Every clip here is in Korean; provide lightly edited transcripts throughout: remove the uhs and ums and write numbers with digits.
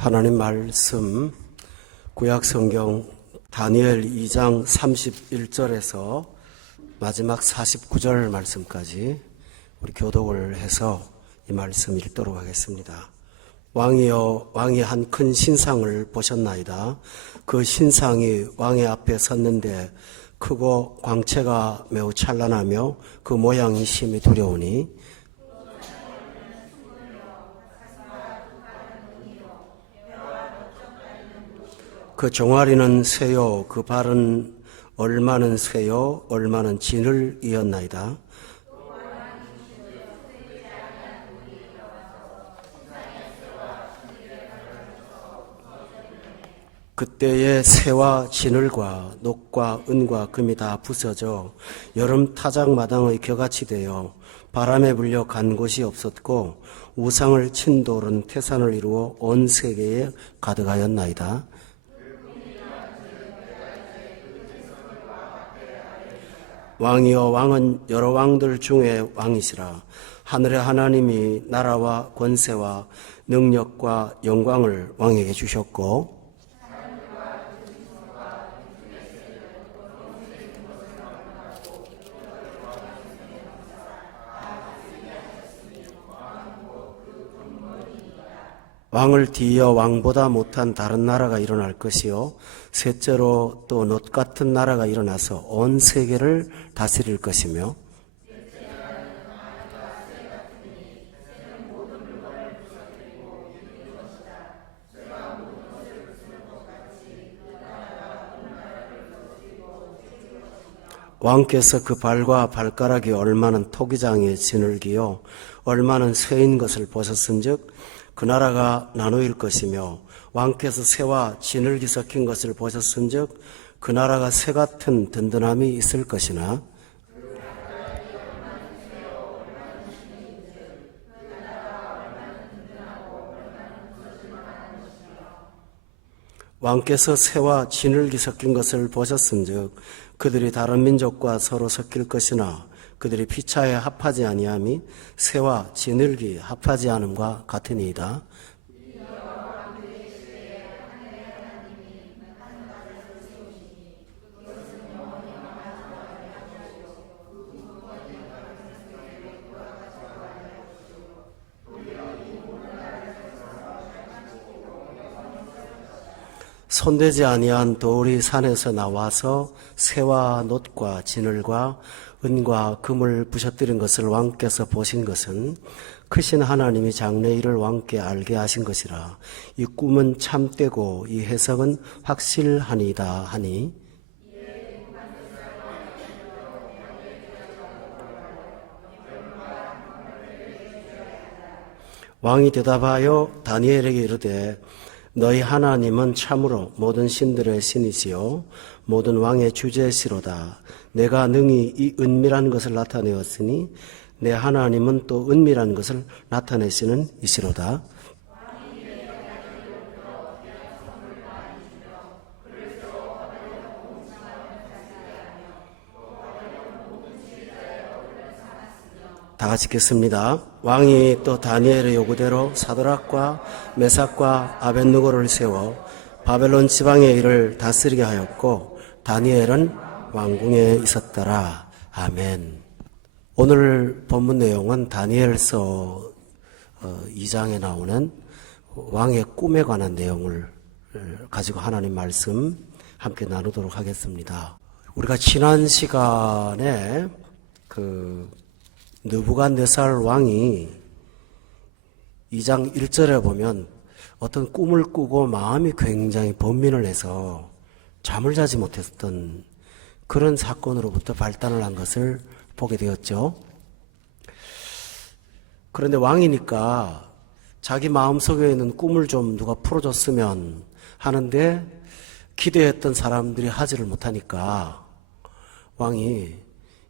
하나님 말씀 구약성경 다니엘 2장 31절에서 마지막 49절 말씀까지 우리 교독을 해서 이 말씀 읽도록 하겠습니다. 왕이여, 왕이 한 큰 신상을 보셨나이다. 그 신상이 왕의 앞에 섰는데 크고 광채가 매우 찬란하며 그 모양이 심히 두려우니 그 종아리는 쇠요, 그 발은 얼마는 쇠요, 얼마는 진을 이었나이다. 그때의 쇠와 진을과 녹과 은과 금이 다 부서져 여름 타작마당의 겨같이 되어 바람에 불려 간 곳이 없었고 우상을 친 돌은 태산을 이루어 온 세계에 가득하였나이다. 왕이여, 왕은 여러 왕들 중에 왕이시라. 하늘의 하나님이 나라와 권세와 능력과 영광을 왕에게 주셨고 왕을 뒤이어 왕보다 못한 다른 나라가 일어날 것이요 셋째로 또 놋 같은 나라가 일어나서 온 세계를 다스릴 것이며 왕께서 그 발과 발가락이 얼마는 토기장의 진을기요 얼마는 쇠인 것을 보셨은즉 그 나라가 나누일 것이며 왕께서 쇠와 진을기 섞인 것을 보셨은즉 그 나라가 쇠 같은 든든함이 있을 것이나 왕께서 쇠와 진을기 섞인 것을 보셨은즉 그들이 다른 민족과 서로 섞일 것이나 그들이 피차에 합하지 아니함이 쇠와 진을기 합하지 않음과 같으니이다. 손대지 아니한 돌이 산에서 나와서 쇠와 놋과 진을과 은과 금을 부셔뜨린 것을 왕께서 보신 것은 크신 하나님이 장래일을 왕께 알게 하신 것이라. 이 꿈은 참되고 이 해석은 확실하니이다 하니 왕이 대답하여 다니엘에게 이르되 너희 하나님은 참으로 모든 신들의 신이시요 모든 왕의 주제시로다. 내가 능히 이 은밀한 것을 나타내었으니 내 하나님은 또 은밀한 것을 나타내시는 이시로다. 다 같이 읽겠습니다. 왕이 또 다니엘의 요구대로 사드락과 메삭과 아벳느고를 세워 바벨론 지방의 일을 다스리게 하였고 다니엘은 왕궁에 있었더라. 아멘. 오늘 본문 내용은 다니엘서 2장에 나오는 왕의 꿈에 관한 내용을 가지고 하나님 말씀 함께 나누도록 하겠습니다. 우리가 지난 시간에 느부갓네살 왕이 2장 1절에 보면 어떤 꿈을 꾸고 마음이 굉장히 번민을 해서 잠을 자지 못했던 그런 사건으로부터 발단을 한 것을 보게 되었죠. 그런데 왕이니까 자기 마음속에 있는 꿈을 좀 누가 풀어줬으면 하는데 기대했던 사람들이 하지를 못하니까 왕이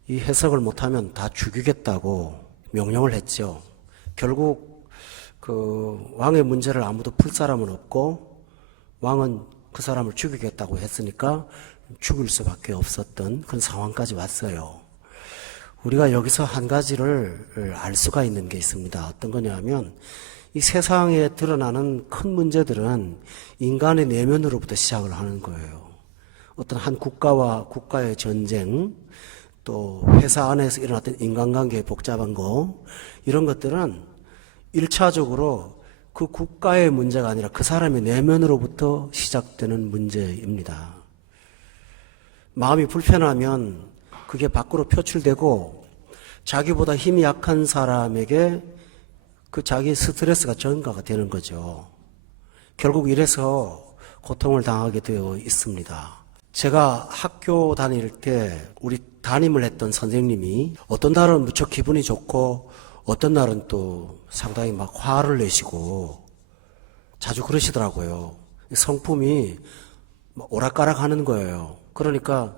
이 해석을 못하면 다 죽이겠다고 명령을 했죠. 결국 그 왕의 문제를 아무도 풀 사람은 없고 왕은 그 사람을 죽이겠다고 했으니까 죽일 수밖에 없었던 그런 상황까지 왔어요. 우리가 여기서 한 가지를 알 수가 있는 게 있습니다. 어떤 거냐면 이 세상에 드러나는 큰 문제들은 인간의 내면으로부터 시작을 하는 거예요. 어떤 한 국가와 국가의 전쟁, 또 회사 안에서 일어났던 인간관계의 복잡한 거, 이런 것들은 1차적으로 그 국가의 문제가 아니라 그 사람의 내면으로부터 시작되는 문제입니다. 마음이 불편하면 그게 밖으로 표출되고 자기보다 힘이 약한 사람에게 그 자기 스트레스가 전가가 되는 거죠. 결국 이래서 고통을 당하게 되어 있습니다. 제가 학교 다닐 때 우리 담임을 했던 선생님이 어떤 날은 무척 기분이 좋고 어떤 날은 또 상당히 막 화를 내시고 자주 그러시더라고요. 성품이 오락가락 하는 거예요. 그러니까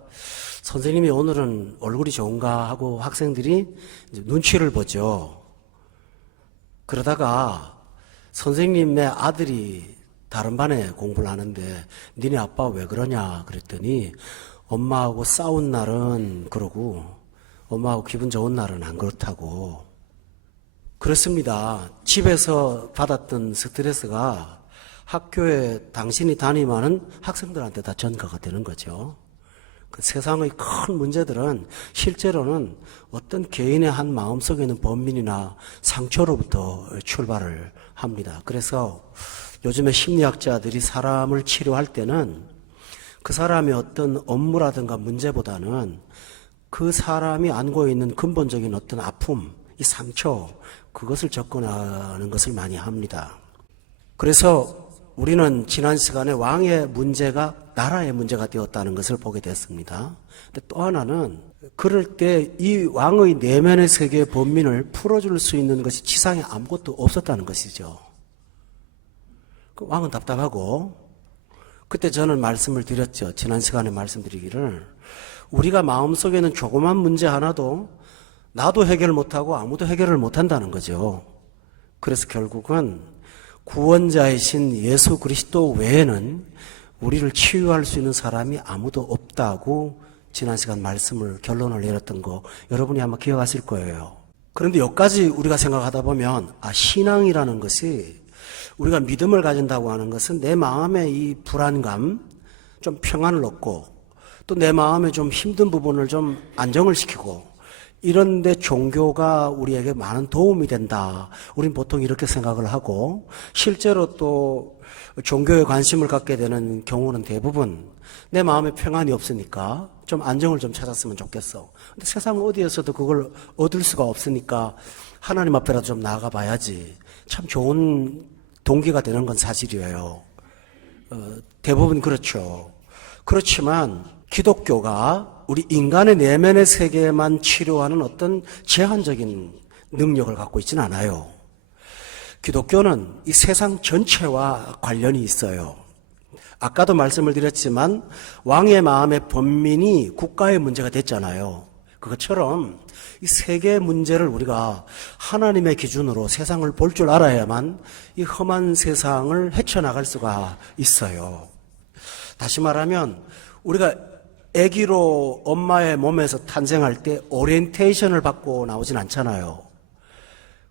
선생님이 오늘은 얼굴이 좋은가 하고 학생들이 이제 눈치를 보죠. 그러다가 선생님의 아들이 다른 반에 공부를 하는데 니네 아빠 왜 그러냐 그랬더니 엄마하고 싸운 날은 그러고 엄마하고 기분 좋은 날은 안 그렇다고. 그렇습니다. 집에서 받았던 스트레스가 학교에 당신이 담임하는 학생들한테 다 전가가 되는 거죠. 그 세상의 큰 문제들은 실제로는 어떤 개인의 한 마음속에 있는 번민이나 상처로부터 출발을 합니다. 그래서 요즘에 심리학자들이 사람을 치료할 때는 그 사람의 어떤 업무라든가 문제보다는 그 사람이 안고 있는 근본적인 어떤 아픔, 이 상처, 그것을 접근하는 것을 많이 합니다. 그래서 우리는 지난 시간에 왕의 문제가 나라의 문제가 되었다는 것을 보게 됐습니다. 근데 또 하나는 그럴 때 이 왕의 내면의 세계의 번민을 풀어줄 수 있는 것이 지상에 아무것도 없었다는 것이죠. 그 왕은 답답하고 그때 저는 말씀을 드렸죠. 지난 시간에 말씀드리기를 우리가 마음속에는 조그만 문제 하나도 나도 해결 못하고 아무도 해결을 못한다는 거죠. 그래서 결국은 구원자이신 예수 그리스도 외에는 우리를 치유할 수 있는 사람이 아무도 없다고 지난 시간 말씀을 결론을 내렸던 거 여러분이 아마 기억하실 거예요. 그런데 여기까지 우리가 생각하다 보면 신앙이라는 것이 우리가 믿음을 가진다고 하는 것은 내 마음의 이 불안감, 좀 평안을 얻고 또 내 마음에 좀 힘든 부분을 좀 안정을 시키고 이런데 종교가 우리에게 많은 도움이 된다. 우린 보통 이렇게 생각을 하고 실제로 또 종교에 관심을 갖게 되는 경우는 대부분 내 마음에 평안이 없으니까 좀 안정을 좀 찾았으면 좋겠어. 근데 세상 어디에서도 그걸 얻을 수가 없으니까 하나님 앞에라도 좀 나아가 봐야지. 참 좋은 동기가 되는 건 사실이에요. 대부분 그렇죠. 그렇지만 기독교가 우리 인간의 내면의 세계만 치료하는 어떤 제한적인 능력을 갖고 있지는 않아요. 기독교는 이 세상 전체와 관련이 있어요. 아까도 말씀을 드렸지만 왕의 마음의 번민이 국가의 문제가 됐잖아요. 그것처럼 이 세계의 문제를 우리가 하나님의 기준으로 세상을 볼 줄 알아야만 이 험한 세상을 헤쳐나갈 수가 있어요. 다시 말하면 우리가 아기로 엄마의 몸에서 탄생할 때 오리엔테이션을 받고 나오진 않잖아요.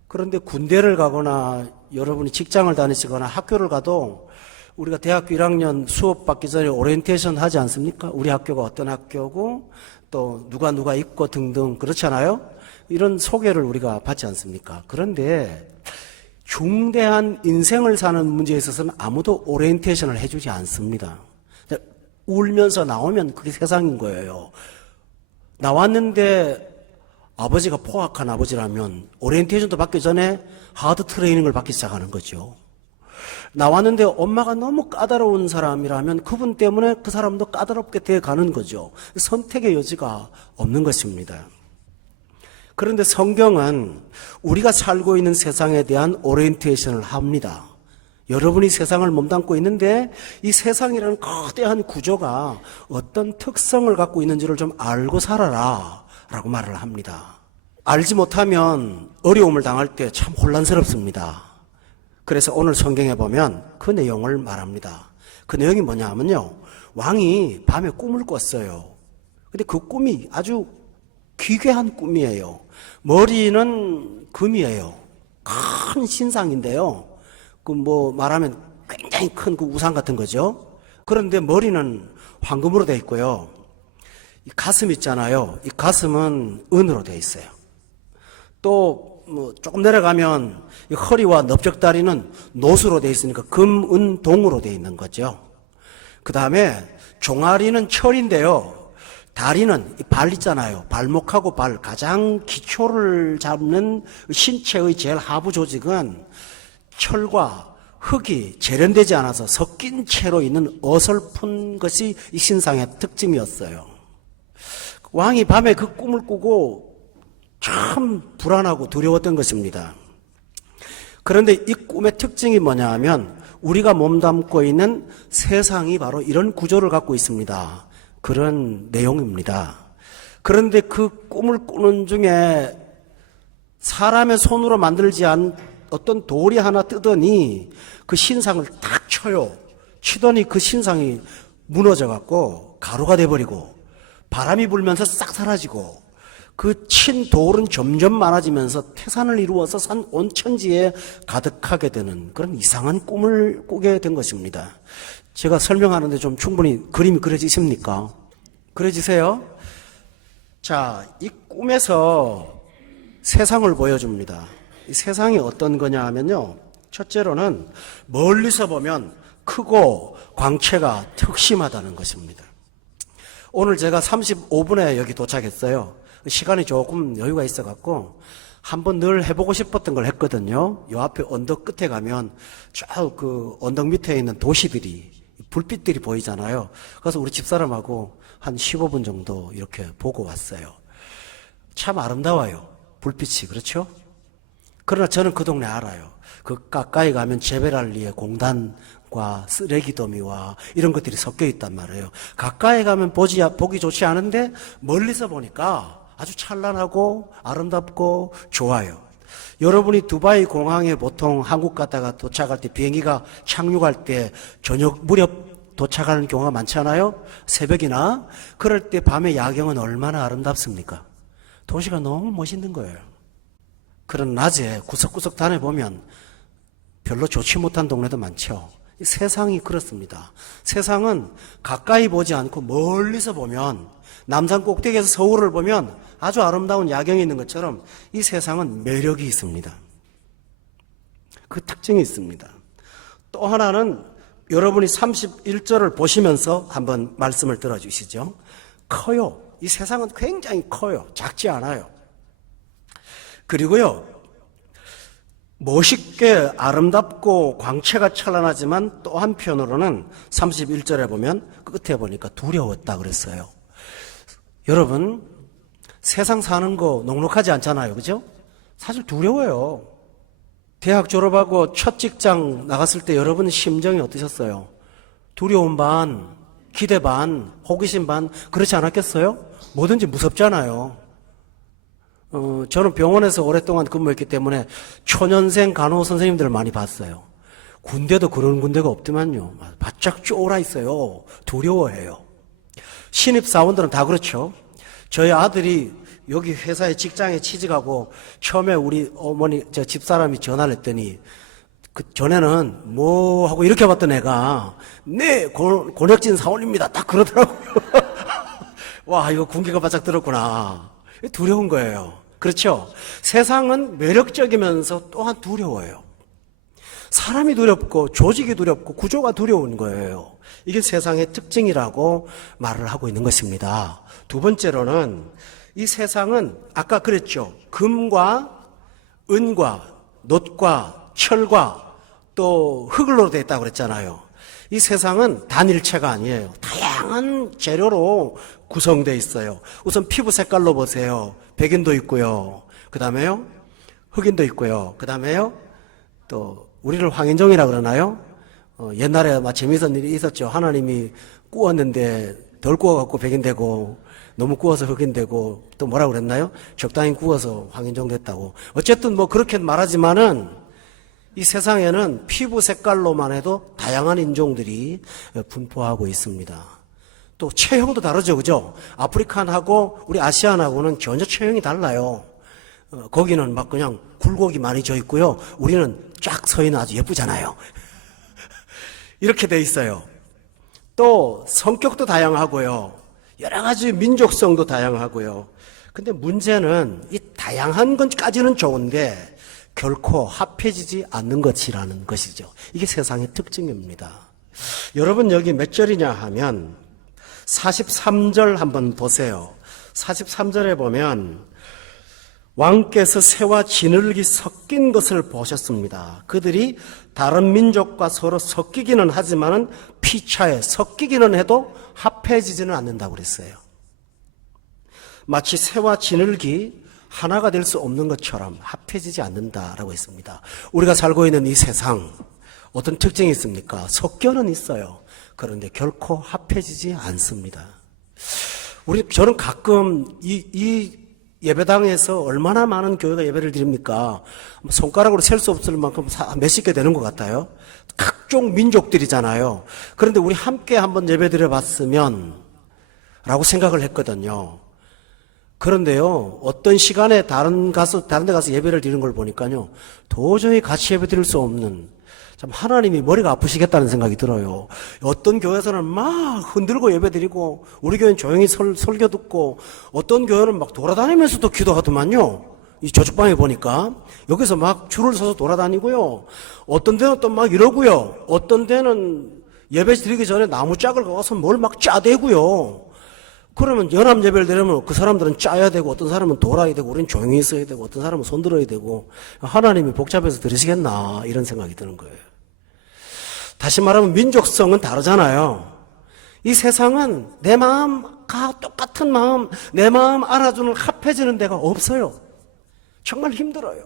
그런데 군대를 가거나 여러분이 직장을 다니시거나 학교를 가도 우리가 대학교 1학년 수업 받기 전에 오리엔테이션 하지 않습니까? 우리 학교가 어떤 학교고 또 누가 있고 등등 그렇잖아요. 이런 소개를 우리가 받지 않습니까? 그런데 중대한 인생을 사는 문제에 있어서는 아무도 오리엔테이션을 해주지 않습니다. 울면서 나오면 그게 세상인 거예요. 나왔는데 아버지가 포악한 아버지라면 오리엔테이션도 받기 전에 하드 트레이닝을 받기 시작하는 거죠. 나왔는데 엄마가 너무 까다로운 사람이라면 그분 때문에 그 사람도 까다롭게 돼 가는 거죠. 선택의 여지가 없는 것입니다. 그런데 성경은 우리가 살고 있는 세상에 대한 오리엔테이션을 합니다. 여러분이 세상을 몸담고 있는데 이 세상이라는 거대한 구조가 어떤 특성을 갖고 있는지를 좀 알고 살아라 라고 말을 합니다. 알지 못하면 어려움을 당할 때 참 혼란스럽습니다. 그래서 오늘 성경에 보면 그 내용을 말합니다. 그 내용이 뭐냐 하면요, 왕이 밤에 꿈을 꿨어요. 근데 그 꿈이 아주 기괴한 꿈이에요. 머리는 금이에요. 큰 신상인데요, 그 뭐 말하면 굉장히 큰 그 우상 같은 거죠. 그런데 머리는 황금으로 되어 있고요. 이 가슴 있잖아요. 이 가슴은 은으로 되어 있어요. 또 뭐 조금 내려가면 이 허리와 넓적다리는 노수로 되어 있으니까 금, 은, 동으로 되어 있는 거죠. 그 다음에 종아리는 철인데요. 다리는 발 있잖아요. 발목하고 발, 가장 기초를 잡는 신체의 제일 하부 조직은 철과 흙이 재련되지 않아서 섞인 채로 있는 어설픈 것이 이 신상의 특징이었어요. 왕이 밤에 그 꿈을 꾸고 참 불안하고 두려웠던 것입니다. 그런데 이 꿈의 특징이 뭐냐 하면 우리가 몸담고 있는 세상이 바로 이런 구조를 갖고 있습니다. 그런 내용입니다. 그런데 그 꿈을 꾸는 중에 사람의 손으로 만들지 않은 어떤 돌이 하나 뜨더니 그 신상을 탁 쳐요. 치더니 그 신상이 무너져 갖고 가루가 돼버리고 바람이 불면서 싹 사라지고 그 친 돌은 점점 많아지면서 태산을 이루어서 산 온천지에 가득하게 되는 그런 이상한 꿈을 꾸게 된 것입니다. 제가 설명하는데 좀 충분히 그림이 그려지십니까? 그려지세요? 자, 이 꿈에서 세상을 보여줍니다. 이 세상이 어떤 거냐 하면요. 첫째로는 멀리서 보면 크고 광채가 특심하다는 것입니다. 오늘 제가 35분에 여기 도착했어요. 시간이 조금 여유가 있어갖고 한번 늘 해보고 싶었던 걸 했거든요. 요 앞에 언덕 끝에 가면 쭉 그 언덕 밑에 있는 도시들이 불빛들이 보이잖아요. 그래서 우리 집사람하고 한 15분 정도 이렇게 보고 왔어요. 참 아름다워요. 불빛이. 그렇죠? 그러나 저는 그 동네 알아요. 그 가까이 가면 제베랄리의 공단과 쓰레기 더미와 이런 것들이 섞여 있단 말이에요. 가까이 가면 보기 좋지 않은데 멀리서 보니까 아주 찬란하고 아름답고 좋아요. 여러분이 두바이 공항에 보통 한국 갔다가 도착할 때 비행기가 착륙할 때 저녁 무렵 도착하는 경우가 많잖아요. 새벽이나. 그럴 때 밤의 야경은 얼마나 아름답습니까? 도시가 너무 멋있는 거예요. 그런 낮에 구석구석 다녀보면 별로 좋지 못한 동네도 많죠. 세상이 그렇습니다. 세상은 가까이 보지 않고 멀리서 보면 남산 꼭대기에서 서울을 보면 아주 아름다운 야경이 있는 것처럼 이 세상은 매력이 있습니다. 그 특징이 있습니다. 또 하나는 여러분이 31절을 보시면서 한번 말씀을 들어주시죠. 커요. 이 세상은 굉장히 커요. 작지 않아요. 그리고요, 멋있게 아름답고 광채가 찬란하지만 또 한편으로는 31절에 보면 끝에 보니까 두려웠다 그랬어요. 여러분, 세상 사는 거 녹록하지 않잖아요. 그죠? 사실 두려워요. 대학 졸업하고 첫 직장 나갔을 때 여러분 심정이 어떠셨어요? 두려움 반, 기대 반, 호기심 반, 그렇지 않았겠어요? 뭐든지 무섭잖아요. 저는 병원에서 오랫동안 근무했기 때문에 초년생 간호 선생님들을 많이 봤어요. 군대도 그런 군대가 없더만요. 바짝 쫄아 있어요. 두려워해요. 신입사원들은 다 그렇죠. 저희 아들이 여기 회사에 직장에 취직하고 처음에 우리 어머니, 저 집사람이 전화를 했더니 그 전에는 뭐 하고 이렇게 봤던 애가 네, 권혁진 사원입니다. 딱 그러더라고요. 와, 이거 군기가 바짝 들었구나. 두려운 거예요. 그렇죠? 세상은 매력적이면서 또한 두려워요. 사람이 두렵고 조직이 두렵고 구조가 두려운 거예요. 이게 세상의 특징이라고 말을 하고 있는 것입니다. 두 번째로는 이 세상은 아까 그랬죠. 금과 은과 놋과 철과 또 흙으로 되어 있다고 그랬잖아요. 이 세상은 단일체가 아니에요. 다양한 재료로 구성되어 있어요. 우선 피부 색깔로 보세요. 백인도 있고요. 그 다음에요, 흑인도 있고요. 그 다음에요, 또 우리를 황인종이라 그러나요? 옛날에 막 재미있는 일이 있었죠. 하나님이 구웠는데 덜 구워갖고 백인 되고 너무 구워서 흑인 되고 또 뭐라 그랬나요? 적당히 구워서 황인종 됐다고. 어쨌든 뭐 그렇게 말하지만은 이 세상에는 피부 색깔로만 해도 다양한 인종들이 분포하고 있습니다. 또 체형도 다르죠, 그죠? 아프리칸하고 우리 아시안하고는 전혀 체형이 달라요. 거기는 막 그냥 굴곡이 많이 져 있고요. 우리는 쫙 서 있는 아주 예쁘잖아요. 이렇게 돼 있어요. 또 성격도 다양하고요. 여러 가지 민족성도 다양하고요. 근데 문제는 이 다양한 것까지는 좋은데 결코 합해지지 않는 것이라는 것이죠. 이게 세상의 특징입니다. 여러분 여기 몇 절이냐 하면 43절 한번 보세요. 43절에 보면 왕께서 새와 진흙이 섞인 것을 보셨습니다. 그들이 다른 민족과 서로 섞이기는 하지만은 피차에 섞이기는 해도 합해지지는 않는다고 그랬어요. 마치 새와 진흙이 하나가 될 수 없는 것처럼 합해지지 않는다라고 했습니다. 우리가 살고 있는 이 세상 어떤 특징이 있습니까? 섞여는 있어요. 그런데 결코 합해지지 않습니다. 저는 가끔 이 예배당에서 얼마나 많은 교회가 예배를 드립니까? 손가락으로 셀 수 없을 만큼 몇십 개 되는 것 같아요. 각종 민족들이잖아요. 그런데 우리 함께 한번 예배 드려봤으면 라고 생각을 했거든요. 그런데요, 어떤 시간에 다른 데 가서 예배를 드리는 걸 보니까요, 도저히 같이 예배 드릴 수 없는, 참 하나님이 머리가 아프시겠다는 생각이 들어요. 어떤 교회에서는 막 흔들고 예배 드리고, 우리 교회는 조용히 설교 듣고, 어떤 교회는 막 돌아다니면서도 기도하더만요. 이 저축방에 보니까. 여기서 막 줄을 서서 돌아다니고요. 어떤 데는 또 막 이러고요. 어떤 데는 예배 드리기 전에 나무짝을 가서 뭘 막 짜대고요. 그러면 연합 예배를 드리면 그 사람들은 짜야 되고 어떤 사람은 돌아야 되고 우리는 조용히 있어야 되고 어떤 사람은 손들어야 되고 하나님이 복잡해서 들으시겠나 이런 생각이 드는 거예요. 다시 말하면 민족성은 다르잖아요. 이 세상은 내 마음과 똑같은 마음, 내 마음 알아주는 합해지는 데가 없어요. 정말 힘들어요.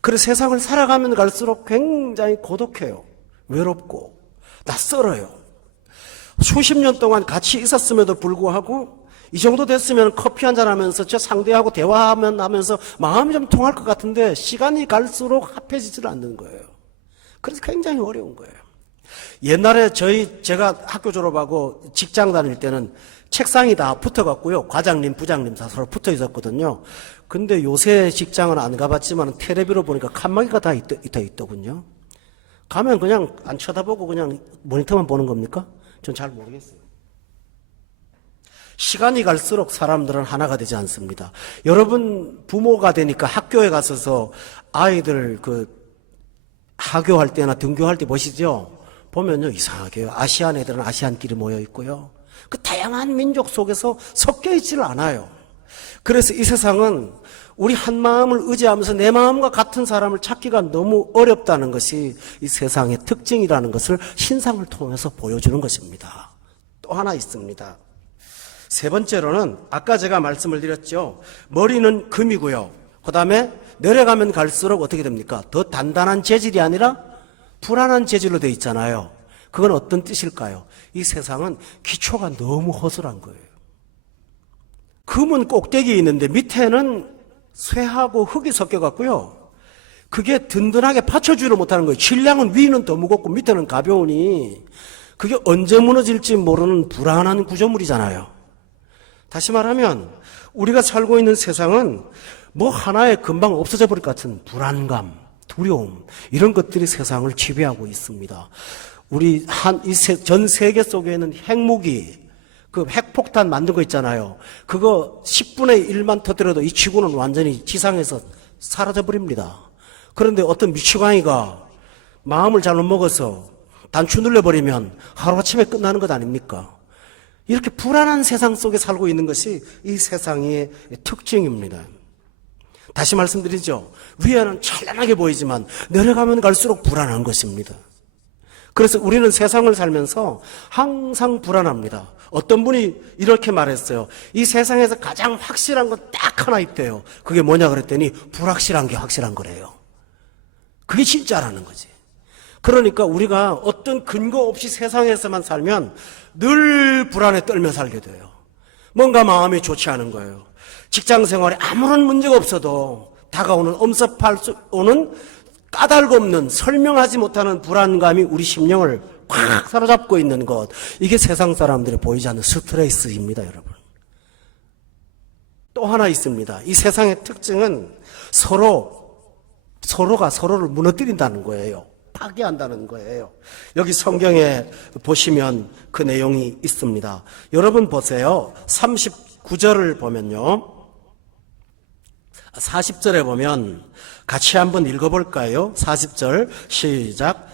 그래서 세상을 살아가면 갈수록 굉장히 고독해요. 외롭고 낯설어요. 수십 년 동안 같이 있었음에도 불구하고 이 정도 됐으면 커피 한잔 하면서 저 상대하고 대화하면서 마음이 좀 통할 것 같은데 시간이 갈수록 합해지질 않는 거예요. 그래서 굉장히 어려운 거예요. 옛날에 제가 학교 졸업하고 직장 다닐 때는 책상이 다 붙어갖고요. 과장님, 부장님 다 서로 붙어 있었거든요. 근데 요새 직장은 안 가봤지만 텔레비로 보니까 칸막이가 다 있더군요. 가면 그냥 안 쳐다보고 그냥 모니터만 보는 겁니까? 전 잘 모르겠어요. 시간이 갈수록 사람들은 하나가 되지 않습니다. 여러분 부모가 되니까 학교에 가서서 아이들 하교할 때나 등교할 때 보시죠? 보면요, 이상하게 아시안 애들은 아시안끼리 모여 있고요. 그 다양한 민족 속에서 섞여 있지를 않아요. 그래서 이 세상은 우리 한 마음을 의지하면서 내 마음과 같은 사람을 찾기가 너무 어렵다는 것이 이 세상의 특징이라는 것을 신상을 통해서 보여주는 것입니다. 또 하나 있습니다. 세 번째로는 아까 제가 말씀을 드렸죠. 머리는 금이고요. 그 다음에 내려가면 갈수록 어떻게 됩니까? 더 단단한 재질이 아니라 불안한 재질로 되어 있잖아요. 그건 어떤 뜻일까요? 이 세상은 기초가 너무 허술한 거예요. 금은 꼭대기에 있는데 밑에는 쇠하고 흙이 섞여갖고요. 그게 든든하게 받쳐주지를 못하는 거예요. 질량은 위는 더 무겁고 밑에는 가벼우니 그게 언제 무너질지 모르는 불안한 구조물이잖아요. 다시 말하면 우리가 살고 있는 세상은 뭐 하나에 금방 없어져 버릴 것 같은 불안감, 두려움 이런 것들이 세상을 지배하고 있습니다. 우리 전 세계 속에는 핵무기 그 핵폭탄 만든 거 있잖아요. 그거 10분의 1만 터뜨려도 이 지구는 완전히 지상에서 사라져버립니다. 그런데 어떤 미치광이가 마음을 잘못 먹어서 단추 눌러버리면 하루아침에 끝나는 것 아닙니까? 이렇게 불안한 세상 속에 살고 있는 것이 이 세상의 특징입니다. 다시 말씀드리죠. 위에는 찬란하게 보이지만 내려가면 갈수록 불안한 것입니다. 그래서 우리는 세상을 살면서 항상 불안합니다. 어떤 분이 이렇게 말했어요. 이 세상에서 가장 확실한 건 딱 하나 있대요. 그게 뭐냐 그랬더니 불확실한 게 확실한 거래요. 그게 진짜라는 거지. 그러니까 우리가 어떤 근거 없이 세상에서만 살면 늘 불안에 떨며 살게 돼요. 뭔가 마음이 좋지 않은 거예요. 직장 생활에 아무런 문제가 없어도 다가오는 엄습하는 까닭없는 설명하지 못하는 불안감이 우리 심령을 꽉 사로잡고 있는 것. 이게 세상 사람들이 보이지 않는 스트레스입니다, 여러분. 또 하나 있습니다. 이 세상의 특징은 서로가 서로를 무너뜨린다는 거예요. 파괴한다는 거예요. 여기 성경에 보시면 그 내용이 있습니다. 여러분 보세요. 39절을 보면요. 40절에 보면 같이 한번 읽어볼까요? 40절 시작.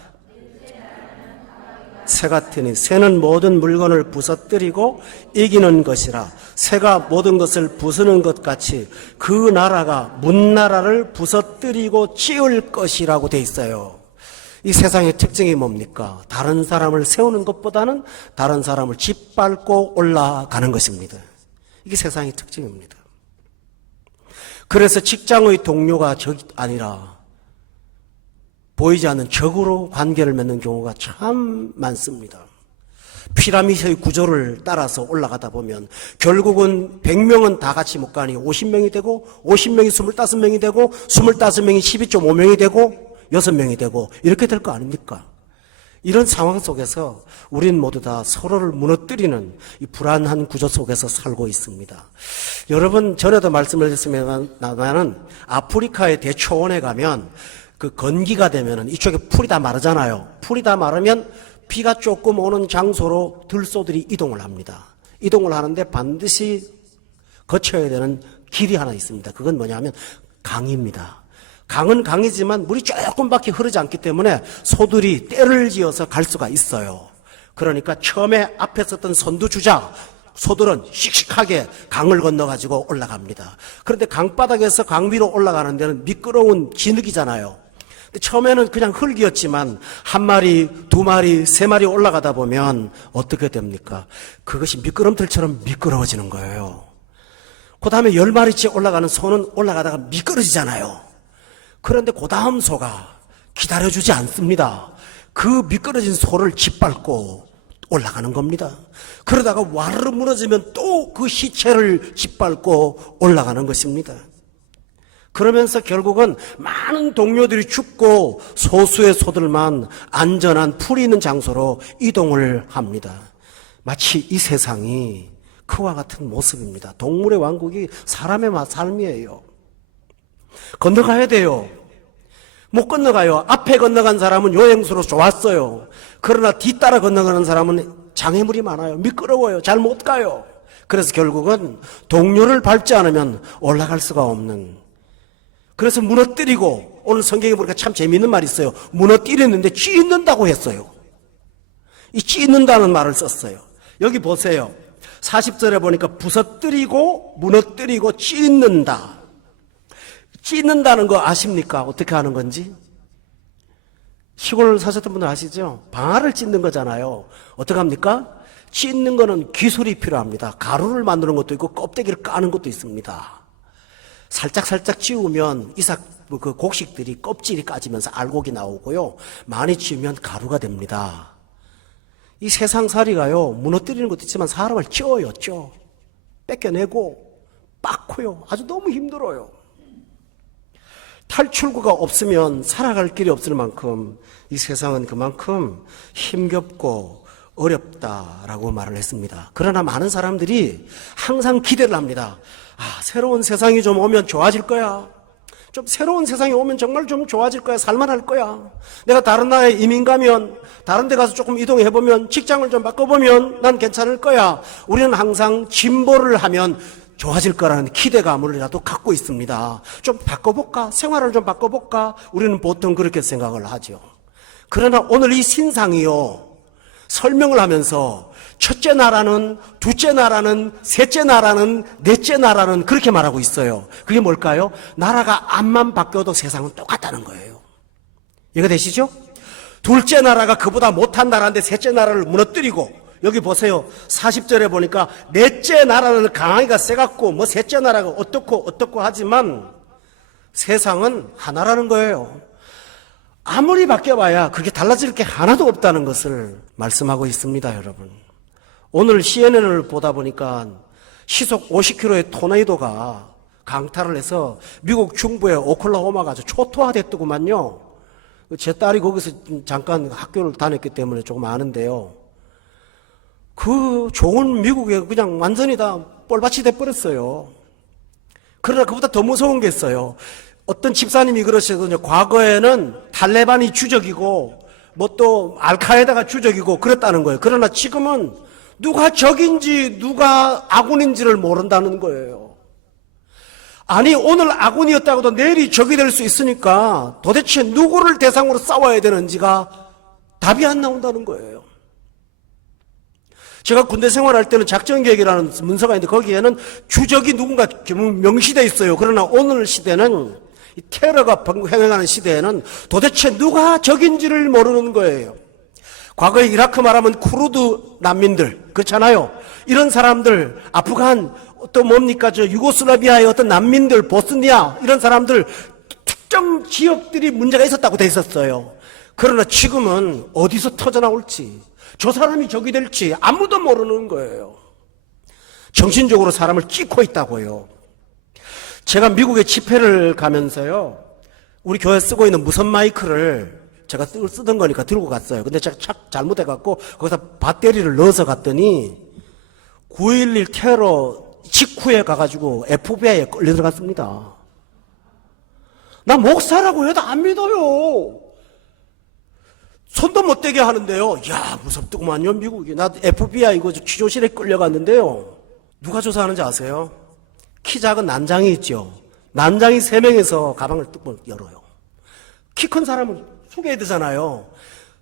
새 같으니 새는 모든 물건을 부서뜨리고 이기는 것이라. 새가 모든 것을 부수는 것 같이 그 나라가 문나라를 부서뜨리고 찌을 것이라고 돼 있어요. 이 세상의 특징이 뭡니까? 다른 사람을 세우는 것보다는 다른 사람을 짓밟고 올라가는 것입니다. 이게 세상의 특징입니다. 그래서 직장의 동료가 적이 아니라 보이지 않는 적으로 관계를 맺는 경우가 참 많습니다. 피라미드의 구조를 따라서 올라가다 보면 결국은 100명은 다 같이 못 가니 50명이 되고 50명이 25명이 되고 25명이 12.5명이 되고 6명이 되고 이렇게 될 거 아닙니까? 이런 상황 속에서 우린 모두 다 서로를 무너뜨리는 이 불안한 구조 속에서 살고 있습니다. 여러분 전에도 말씀을 드렸습니다만 아프리카의 대초원에 가면 그 건기가 되면은 이쪽에 풀이 다 마르잖아요. 풀이 다 마르면 비가 조금 오는 장소로 들소들이 이동을 합니다. 이동을 하는데 반드시 거쳐야 되는 길이 하나 있습니다. 그건 뭐냐면 강입니다. 강은 강이지만 물이 조금밖에 흐르지 않기 때문에 소들이 떼를 지어서 갈 수가 있어요. 그러니까 처음에 앞에 섰던 선두주자 소들은 씩씩하게 강을 건너가지고 올라갑니다. 그런데 강바닥에서 강 위로 올라가는 데는 미끄러운 진흙이잖아요. 처음에는 그냥 흙이었지만 한 마리, 두 마리, 세 마리 올라가다 보면 어떻게 됩니까? 그것이 미끄럼틀처럼 미끄러워지는 거예요. 그 다음에 10마리째 올라가는 소는 올라가다가 미끄러지잖아요. 그런데 그 다음 소가 기다려주지 않습니다. 그 미끄러진 소를 짓밟고 올라가는 겁니다. 그러다가 와르르 무너지면 또 그 시체를 짓밟고 올라가는 것입니다. 그러면서 결국은 많은 동료들이 죽고 소수의 소들만 안전한 풀이 있는 장소로 이동을 합니다. 마치 이 세상이 그와 같은 모습입니다. 동물의 왕국이 사람의 삶이에요. 건너가야 돼요. 못 건너가요. 앞에 건너간 사람은 요행수로 좋았어요. 그러나 뒤따라 건너가는 사람은 장애물이 많아요. 미끄러워요. 잘 못 가요. 그래서 결국은 동료를 밟지 않으면 올라갈 수가 없는, 그래서 무너뜨리고, 오늘 성경에 보니까 참 재미있는 말이 있어요. 무너뜨리는데 찢는다고 했어요. 이 찢는다는 말을 썼어요. 여기 보세요. 40절에 보니까 부서뜨리고 무너뜨리고 찢는다. 찢는다는 거 아십니까? 어떻게 하는 건지? 시골 사셨던 분들 아시죠? 방아를 찢는 거잖아요. 어떻게 합니까? 찢는 거는 기술이 필요합니다. 가루를 만드는 것도 있고 껍데기를 까는 것도 있습니다. 살짝 찌우면 그 곡식들이 껍질이 까지면서 알곡이 나오고요. 많이 찌우면 가루가 됩니다. 이 세상살이가요, 무너뜨리는 것도 있지만 사람을 쪄요, 쪄. 뺏겨내고, 빻고요. 아주 너무 힘들어요. 탈출구가 없으면 살아갈 길이 없을 만큼 이 세상은 그만큼 힘겹고 어렵다라고 말을 했습니다. 그러나 많은 사람들이 항상 기대를 합니다. 새로운 세상이 좀 오면 좋아질 거야. 좀 새로운 세상이 오면 정말 좀 좋아질 거야. 살만할 거야. 내가 다른 나라에 이민 가면, 다른 데 가서 조금 이동해보면, 직장을 좀 바꿔보면 난 괜찮을 거야. 우리는 항상 진보를 하면 좋아질 거라는 기대감을라도 갖고 있습니다. 좀 바꿔볼까? 생활을 좀 바꿔볼까? 우리는 보통 그렇게 생각을 하죠. 그러나 오늘 이 신상이요, 설명을 하면서 첫째 나라는, 둘째 나라는, 셋째 나라는, 넷째 나라는 그렇게 말하고 있어요. 그게 뭘까요? 나라가 앞만 바뀌어도 세상은 똑같다는 거예요. 이해가 되시죠? 둘째 나라가 그보다 못한 나라인데 셋째 나라를 무너뜨리고, 여기 보세요. 40절에 보니까 넷째 나라는 강하기가 세갖고 뭐 셋째 나라가 어떻고 하지만 세상은 하나라는 거예요. 아무리 바뀌어봐야 그게 달라질 게 하나도 없다는 것을 말씀하고 있습니다, 여러분. 오늘 CNN을 보다 보니까 시속 50km의 토네이도가 강타를 해서 미국 중부의 오클라호마가 아주 초토화됐더구만요. 제 딸이 거기서 잠깐 학교를 다녔기 때문에 조금 아는데요. 그 좋은 미국에 그냥 완전히 다 뻘밭이 돼버렸어요. 그러나 그보다 더 무서운 게 있어요. 어떤 집사님이 그러시거든요. 과거에는 탈레반이 주적이고 뭐 또 알카에다가 주적이고 그랬다는 거예요. 그러나 지금은 누가 적인지 누가 아군인지를 모른다는 거예요. 아니 오늘 아군이었다고도 내일이 적이 될 수 있으니까 도대체 누구를 대상으로 싸워야 되는지가 답이 안 나온다는 거예요. 제가 군대 생활할 때는 작전계획이라는 문서가 있는데 거기에는 주적이 누군가 명시되어 있어요. 그러나 오늘 시대는 이 테러가 행행하는 시대에는 도대체 누가 적인지를 모르는 거예요. 과거에 이라크 말하면 쿠르드 난민들 그렇잖아요. 이런 사람들 아프간 또 뭡니까 저 유고슬라비아의 어떤 난민들 보스니아 이런 사람들 특정 지역들이 문제가 있었다고 돼 있었어요. 그러나 지금은 어디서 터져나올지 저 사람이 적이 될지 아무도 모르는 거예요. 정신적으로 사람을 찢고 있다고요. 제가 미국에 집회를 가면서요, 우리 교회 쓰고 있는 무선 마이크를 제가 쓰던 거니까 들고 갔어요. 근데 제가 착 잘못해갖고 거기서 배터리를 넣어서 갔더니 9.11 테러 직후에 가가지고 FBI에 끌려 들어갔습니다. 나 목사라고 해도 안 믿어요. 손도 못 대게 하는데요. 야, 무섭더구만요, 미국이. 나 FBI 이거 취조실에 끌려갔는데요. 누가 조사하는지 아세요? 키 작은 난장이 있죠. 난장이 3명에서 가방을 뚜껑 열어요. 키 큰 사람은 소개해야 되잖아요.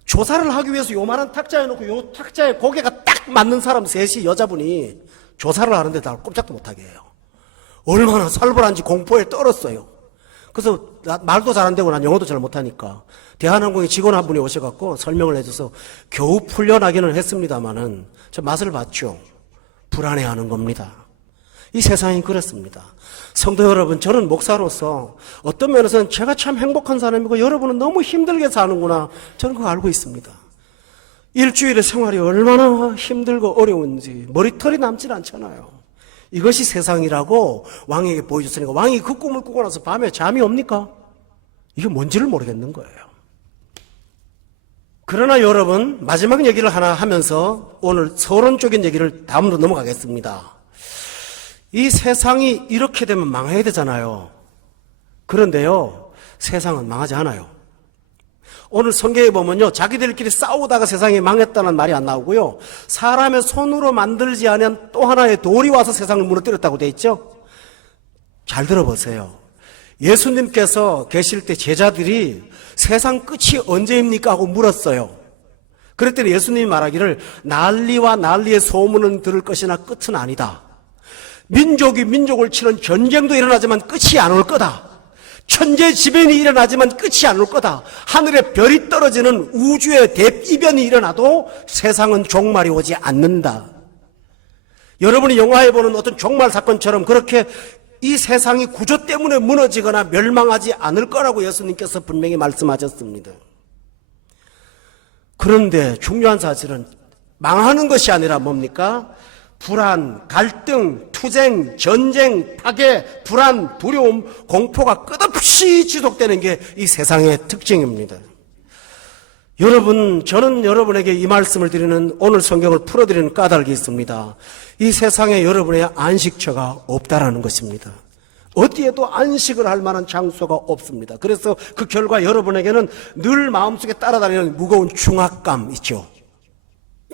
조사를 하기 위해서 요만한 탁자에 놓고 요 탁자에 고개가 딱 맞는 사람 셋이 여자분이 조사를 하는데 나를 꼼짝도 못하게 해요. 얼마나 살벌한지 공포에 떨었어요. 그래서 말도 잘 안 되고 난 영어도 잘 못하니까 대한항공의 직원 한 분이 오셔갖고 설명을 해줘서 겨우 풀려나기는 했습니다마는 저 맛을 봤죠. 불안해하는 겁니다. 이 세상이 그렇습니다. 성도 여러분, 저는 목사로서 어떤 면에서는 제가 참 행복한 사람이고 여러분은 너무 힘들게 사는구나 저는 그거 알고 있습니다. 일주일의 생활이 얼마나 힘들고 어려운지 머리털이 남질 않잖아요. 이것이 세상이라고 왕에게 보여줬으니까 왕이 그 꿈을 꾸고 나서 밤에 잠이 옵니까? 이게 뭔지를 모르겠는 거예요. 그러나 여러분, 마지막 얘기를 하나 하면서 오늘 서론적인 얘기를 다음으로 넘어가겠습니다. 이 세상이 이렇게 되면 망해야 되잖아요. 그런데요, 세상은 망하지 않아요. 오늘 성경에 보면요, 자기들끼리 싸우다가 세상이 망했다는 말이 안 나오고요, 사람의 손으로 만들지 않은 또 하나의 돌이 와서 세상을 무너뜨렸다고 돼 있죠. 잘 들어보세요. 예수님께서 계실 때 제자들이 세상 끝이 언제입니까? 하고 물었어요. 그랬더니 예수님이 말하기를 난리와 난리의 소문은 들을 것이나 끝은 아니다. 민족이 민족을 치는 전쟁도 일어나지만 끝이 안 올 거다. 천재지변이 일어나지만 끝이 안 올 거다. 하늘에 별이 떨어지는 우주의 대이변이 일어나도 세상은 종말이 오지 않는다. 여러분이 영화에 보는 어떤 종말 사건처럼 그렇게 이 세상이 구조 때문에 무너지거나 멸망하지 않을 거라고 예수님께서 분명히 말씀하셨습니다. 그런데 중요한 사실은 망하는 것이 아니라 뭡니까? 불안, 갈등, 투쟁, 전쟁, 파괴, 불안, 두려움, 공포가 끝없이 지속되는 게 이 세상의 특징입니다. 여러분, 저는 여러분에게 이 말씀을 드리는 오늘 성경을 풀어드리는 까닭이 있습니다. 이 세상에 여러분의 안식처가 없다라는 것입니다. 어디에도 안식을 할 만한 장소가 없습니다. 그래서 그 결과 여러분에게는 늘 마음속에 따라다니는 무거운 중압감 있죠.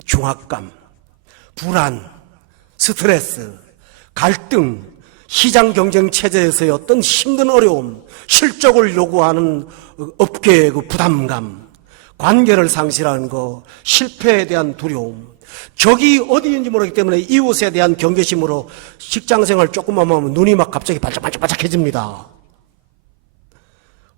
중압감, 불안, 스트레스, 갈등, 시장 경쟁 체제에서의 어떤 힘든 어려움, 실적을 요구하는 업계의 그 부담감, 관계를 상실하는 것, 실패에 대한 두려움, 적이 어디인지 모르기 때문에 이웃에 대한 경계심으로 직장생활 조금만 하면 눈이 막 갑자기 반짝반짝해집니다.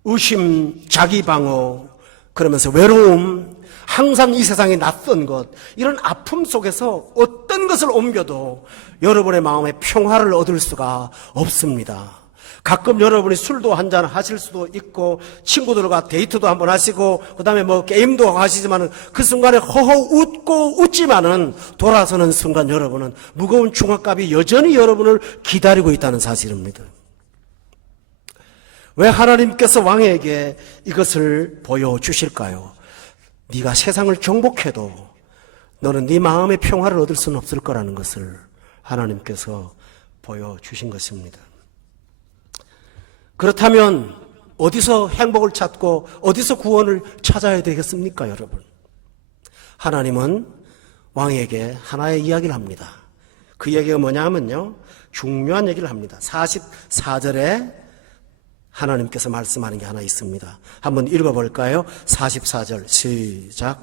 의심, 자기방어, 그러면서 외로움, 항상 이 세상에 낯선 것, 이런 아픔 속에서 어떤 것을 옮겨도 여러분의 마음에 평화를 얻을 수가 없습니다. 가끔 여러분이 술도 한잔 하실 수도 있고 친구들과 데이트도 한번 하시고 그다음에 뭐 게임도 하시지만은 그 순간에 허허 웃고 웃지만은 돌아서는 순간 여러분은 무거운 중압감이 여전히 여러분을 기다리고 있다는 사실입니다. 왜 하나님께서 왕에게 이것을 보여주실까요? 네가 세상을 정복해도 너는 네 마음의 평화를 얻을 수는 없을 거라는 것을 하나님께서 보여주신 것입니다. 그렇다면 어디서 행복을 찾고 어디서 구원을 찾아야 되겠습니까, 여러분? 하나님은 왕에게 하나의 이야기를 합니다. 그 얘기가 뭐냐면요, 중요한 얘기를 합니다. 44절에 하나님께서 말씀하는 게 하나 있습니다. 한번 읽어볼까요? 44절 시작.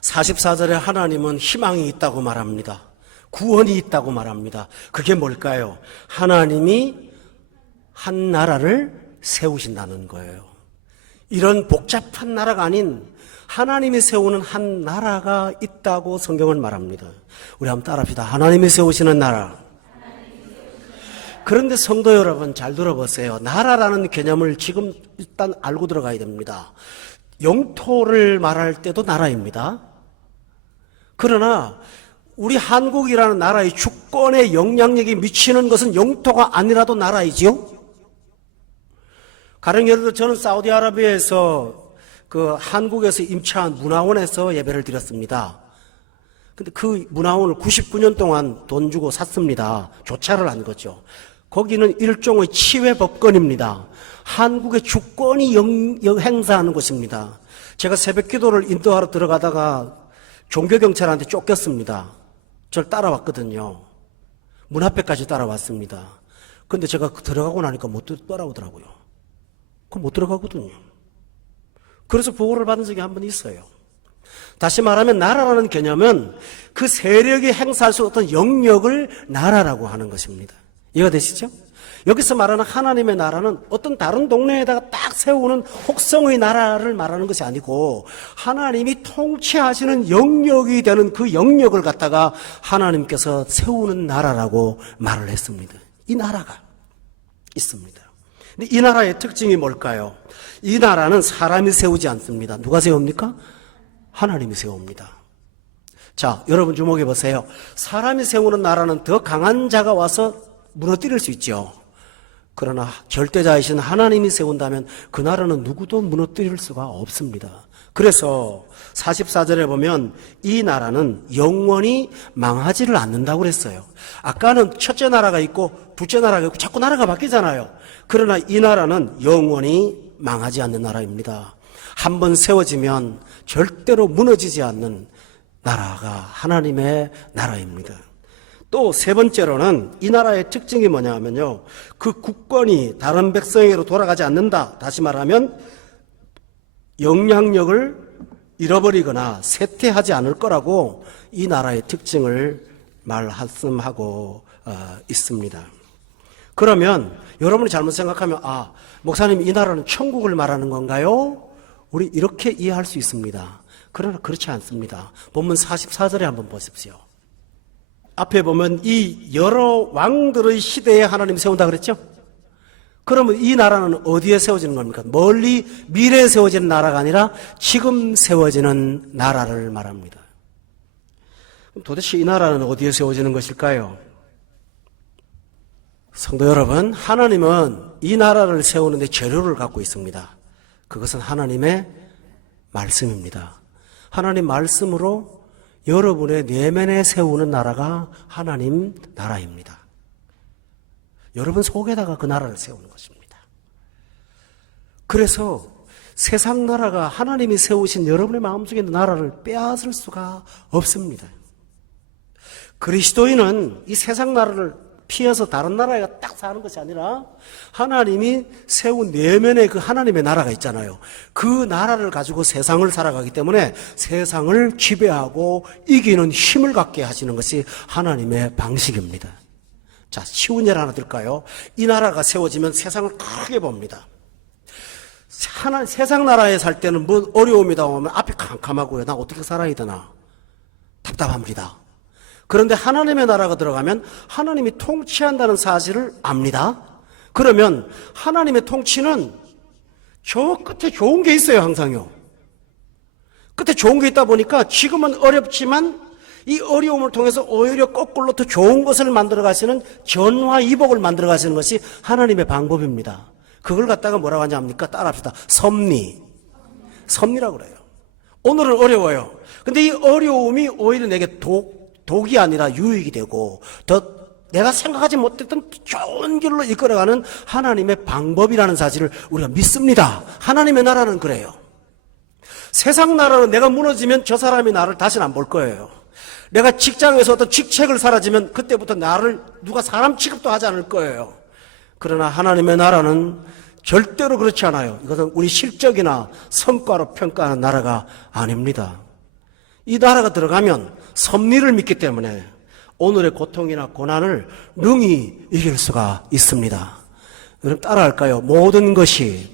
44절에 하나님은 희망이 있다고 말합니다. 구원이 있다고 말합니다. 그게 뭘까요? 하나님이 한 나라를 세우신다는 거예요. 이런 복잡한 나라가 아닌 하나님이 세우는 한 나라가 있다고 성경은 말합니다. 우리 한번 따라합시다. 하나님이 세우시는 나라. 그런데 성도 여러분, 잘 들어보세요. 나라라는 개념을 지금 일단 알고 들어가야 됩니다. 영토를 말할 때도 나라입니다. 그러나 우리 한국이라는 나라의 주권에 영향력이 미치는 것은 영토가 아니라도 나라이지요. 가령 예를 들어 저는 사우디아라비아에서 그 한국에서 임차한 문화원에서 예배를 드렸습니다. 근데 그 문화원을 99년 동안 돈 주고 샀습니다. 조차를 한 거죠. 거기는 일종의 치외법권입니다. 한국의 주권이 행사하는 곳입니다. 제가 새벽 기도를 인도하러 들어가다가 종교경찰한테 쫓겼습니다. 저를 따라왔거든요. 문 앞에까지 따라왔습니다. 근데 제가 들어가고 나니까 못 따라오더라고요. 그럼 못 들어가거든요. 그래서 보호를 받은 적이 한 번 있어요. 다시 말하면 나라라는 개념은 그 세력이 행사할 수 없는 영역을 나라라고 하는 것입니다. 이해가 되시죠? 여기서 말하는 하나님의 나라는 어떤 다른 동네에다가 딱 세우는 혹성의 나라를 말하는 것이 아니고 하나님이 통치하시는 영역이 되는 그 영역을 갖다가 하나님께서 세우는 나라라고 말을 했습니다. 이 나라가 있습니다. 근데 이 나라의 특징이 뭘까요? 이 나라는 사람이 세우지 않습니다. 누가 세웁니까? 하나님이 세웁니다. 자, 여러분 주목해 보세요. 사람이 세우는 나라는 더 강한 자가 와서 무너뜨릴 수 있죠. 그러나 절대자이신 하나님이 세운다면 그 나라는 누구도 무너뜨릴 수가 없습니다. 그래서 44절에 보면 이 나라는 영원히 망하지를 않는다고 그랬어요. 아까는 첫째 나라가 있고 둘째 나라가 있고 자꾸 나라가 바뀌잖아요. 그러나 이 나라는 영원히 망하지 않는 나라입니다. 한번 세워지면 절대로 무너지지 않는 나라가 하나님의 나라입니다. 또 세 번째로는 이 나라의 특징이 뭐냐 하면요, 그 국권이 다른 백성에게로 돌아가지 않는다. 다시 말하면 영향력을 잃어버리거나 쇠퇴하지 않을 거라고 이 나라의 특징을 말씀하고 있습니다. 그러면 여러분이 잘못 생각하면 목사님 이 나라는 천국을 말하는 건가요? 우리 이렇게 이해할 수 있습니다. 그러나 그렇지 않습니다. 본문 44절에 한번 보십시오. 앞에 보면 이 여러 왕들의 시대에 하나님 세운다 그랬죠? 그러면 이 나라는 어디에 세워지는 겁니까? 멀리 미래에 세워지는 나라가 아니라 지금 세워지는 나라를 말합니다. 도대체 이 나라는 어디에 세워지는 것일까요? 성도 여러분, 하나님은 이 나라를 세우는데 재료를 갖고 있습니다. 그것은 하나님의 말씀입니다. 하나님 말씀으로 여러분의 내면에 세우는 나라가 하나님 나라입니다. 여러분 속에다가 그 나라를 세우는 것입니다. 그래서 세상 나라가 하나님이 세우신 여러분의 마음속에 있는 나라를 빼앗을 수가 없습니다. 그리스도인은 이 세상 나라를 피해서 다른 나라에 딱 사는 것이 아니라 하나님이 세운 내면에 그 하나님의 나라가 있잖아요. 그 나라를 가지고 세상을 살아가기 때문에 세상을 지배하고 이기는 힘을 갖게 하시는 것이 하나님의 방식입니다. 자, 쉬운 예를 하나 들까요? 이 나라가 세워지면 세상을 크게 봅니다. 세상 나라에 살 때는 뭐 어려움이 나오면 앞이 캄캄하고요. 나 어떻게 살아야 되나? 답답합니다. 그런데 하나님의 나라가 들어가면 하나님이 통치한다는 사실을 압니다. 그러면 하나님의 통치는 저 끝에 좋은 게 있어요, 항상요. 끝에 좋은 게 있다 보니까 지금은 어렵지만 이 어려움을 통해서 오히려 거꾸로 더 좋은 것을 만들어 가시는 전화위복을 만들어 가시는 것이 하나님의 방법입니다. 그걸 갖다가 뭐라고 하냐 합니까? 따라합시다. 섭리. 섭리라고 그래요. 오늘은 어려워요. 근데 이 어려움이 오히려 내게 독이 아니라 유익이 되고 더 내가 생각하지 못했던 좋은 길로 이끌어가는 하나님의 방법이라는 사실을 우리가 믿습니다. 하나님의 나라는 그래요. 세상 나라는 내가 무너지면 저 사람이 나를 다시는 안 볼 거예요. 내가 직장에서 어떤 직책을 사라지면 그때부터 나를 누가 사람 취급도 하지 않을 거예요. 그러나 하나님의 나라는 절대로 그렇지 않아요. 이것은 우리 실적이나 성과로 평가하는 나라가 아닙니다. 이 나라가 들어가면 섭리를 믿기 때문에 오늘의 고통이나 고난을 능히 이길 수가 있습니다. 여러분 따라할까요? 모든 것이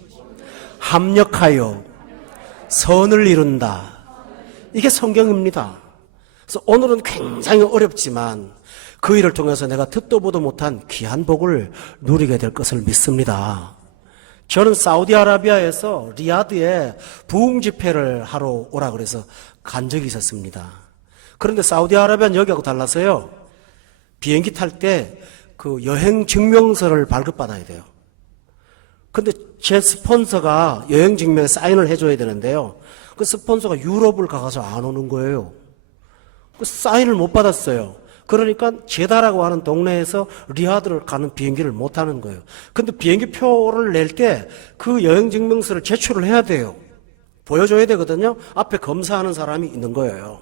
합력하여 선을 이룬다. 이게 성경입니다. 그래서 오늘은 굉장히 어렵지만 그 일을 통해서 내가 듣도 보도 못한 귀한 복을 누리게 될 것을 믿습니다. 저는 사우디아라비아에서 리야드에 부흥 집회를 하러 오라 그래서 간 적이 있었습니다. 그런데 사우디아라비아는 여기하고 달라서요. 비행기 탈 때 그 여행 증명서를 발급받아야 돼요. 근데 제 스폰서가 여행 증명에 사인을 해줘야 되는데요. 그 스폰서가 유럽을 가서 안 오는 거예요. 그 사인을 못 받았어요. 그러니까 제다라고 하는 동네에서 리야드를 가는 비행기를 못 타는 거예요. 근데 비행기 표를 낼 때 그 여행 증명서를 제출을 해야 돼요. 보여줘야 되거든요. 앞에 검사하는 사람이 있는 거예요.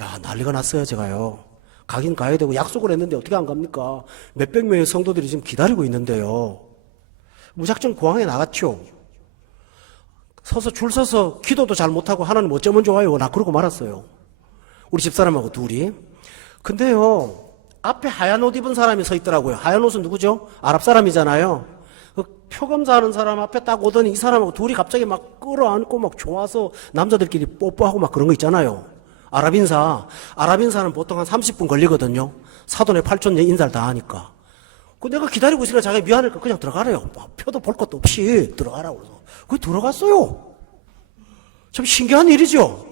야, 난리가 났어요, 제가요. 가긴 가야 되고 약속을 했는데 어떻게 안 갑니까? 몇백 명의 성도들이 지금 기다리고 있는데요. 무작정 공항에 나갔죠. 서서 줄 서서 기도도 잘 못하고 하나님 어쩌면 좋아요. 나 그러고 말았어요. 우리 집사람하고 둘이. 근데요, 앞에 하얀 옷 입은 사람이 서 있더라고요. 하얀 옷은 누구죠? 아랍 사람이잖아요. 그 표검사하는 사람 앞에 딱 오더니 이 사람하고 둘이 갑자기 막 끌어안고 막 좋아서 남자들끼리 뽀뽀하고 막 그런 거 있잖아요. 아랍 인사는 보통 한 30분 걸리거든요. 사돈의 8촌 인사를 다 하니까. 그 내가 기다리고 있으니까 자기가 미안하니까 그냥 들어가래요. 표도 볼 것도 없이 들어가라고 그래서. 그 들어갔어요. 참 신기한 일이죠.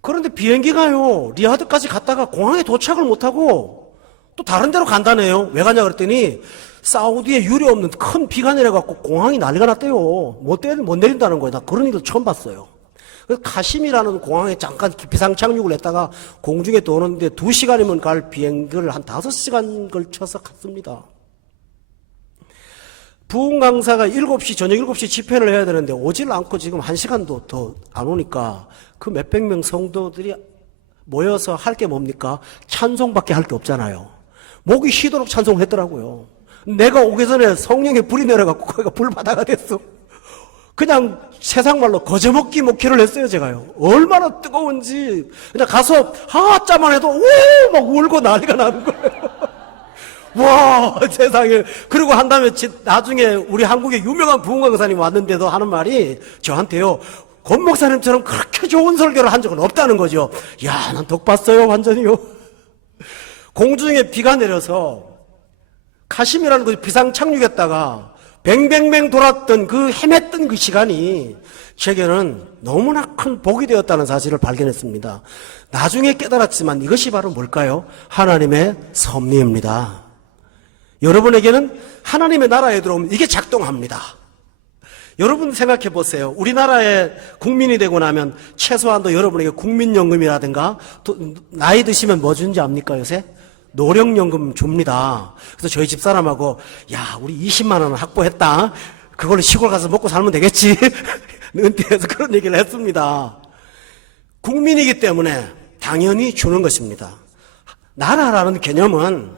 그런데 비행기가요, 리야드까지 갔다가 공항에 도착을 못하고 또 다른 데로 간다네요. 왜 가냐 그랬더니 사우디에 유례 없는 큰 비가 내려갖고 공항이 난리가 났대요. 못 내린다는 거예요. 나 그런 일을 처음 봤어요. 그래서 카심이라는 공항에 잠깐 비상 착륙을 했다가 공중에 도는데 2시간이면 갈 비행기를 한 5시간 걸쳐서 갔습니다. 부흥 강사가 7시, 저녁 7시 집회를 해야 되는데 오질 않고 지금 1시간도 더 안 오니까 그 몇백 명 성도들이 모여서 할 게 뭡니까? 찬송밖에 할 게 없잖아요. 목이 쉬도록 찬송을 했더라고요. 내가 오기 전에 성령의 불이 내려갖고 거기가 불바다가 됐어. 그냥 세상 말로 거저먹기 목회를 했어요, 제가요. 얼마나 뜨거운지. 그냥 가서 하자만 해도 막 울고 난리가 나는 거예요. 와, 세상에. 그리고 한 다음에 나중에 우리 한국에 유명한 부흥 강사님 왔는데도 하는 말이 저한테요. 권 목사님처럼 그렇게 좋은 설교를 한 적은 없다는 거죠. 야, 난 덕 봤어요, 완전히요. 공중에 비가 내려서 카심이라는 곳에 비상 착륙했다가 뱅뱅뱅 돌았던 헤맸던 그 시간이 제게는 너무나 큰 복이 되었다는 사실을 발견했습니다. 나중에 깨달았지만 이것이 바로 뭘까요? 하나님의 섭리입니다. 여러분에게는 하나님의 나라에 들어오면 이게 작동합니다. 여러분 생각해 보세요. 우리나라의 국민이 되고 나면 최소한도 여러분에게 국민연금이라든가 나이 드시면 뭐 주는지 압니까 요새? 노령연금 줍니다. 그래서 저희 집사람하고 야 우리 20만 원 확보했다. 그걸로 시골 가서 먹고 살면 되겠지. 은퇴해서 그런 얘기를 했습니다. 국민이기 때문에 당연히 주는 것입니다. 나라라는 개념은